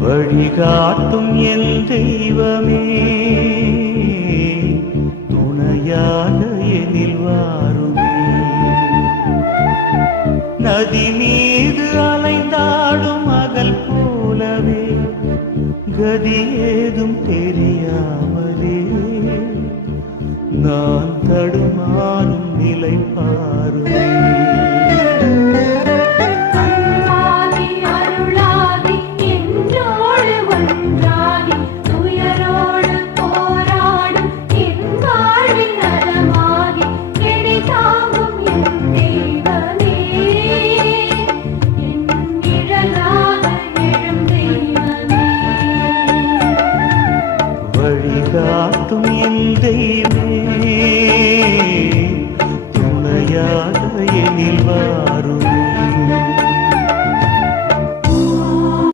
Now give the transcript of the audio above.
வழிகாட்டும் என் தெய்வமே, துணையாக எனில் வாருமே. நதி மீது அலைந்தாடும் மகள் போலவே கதி ஏதும் தெரியாம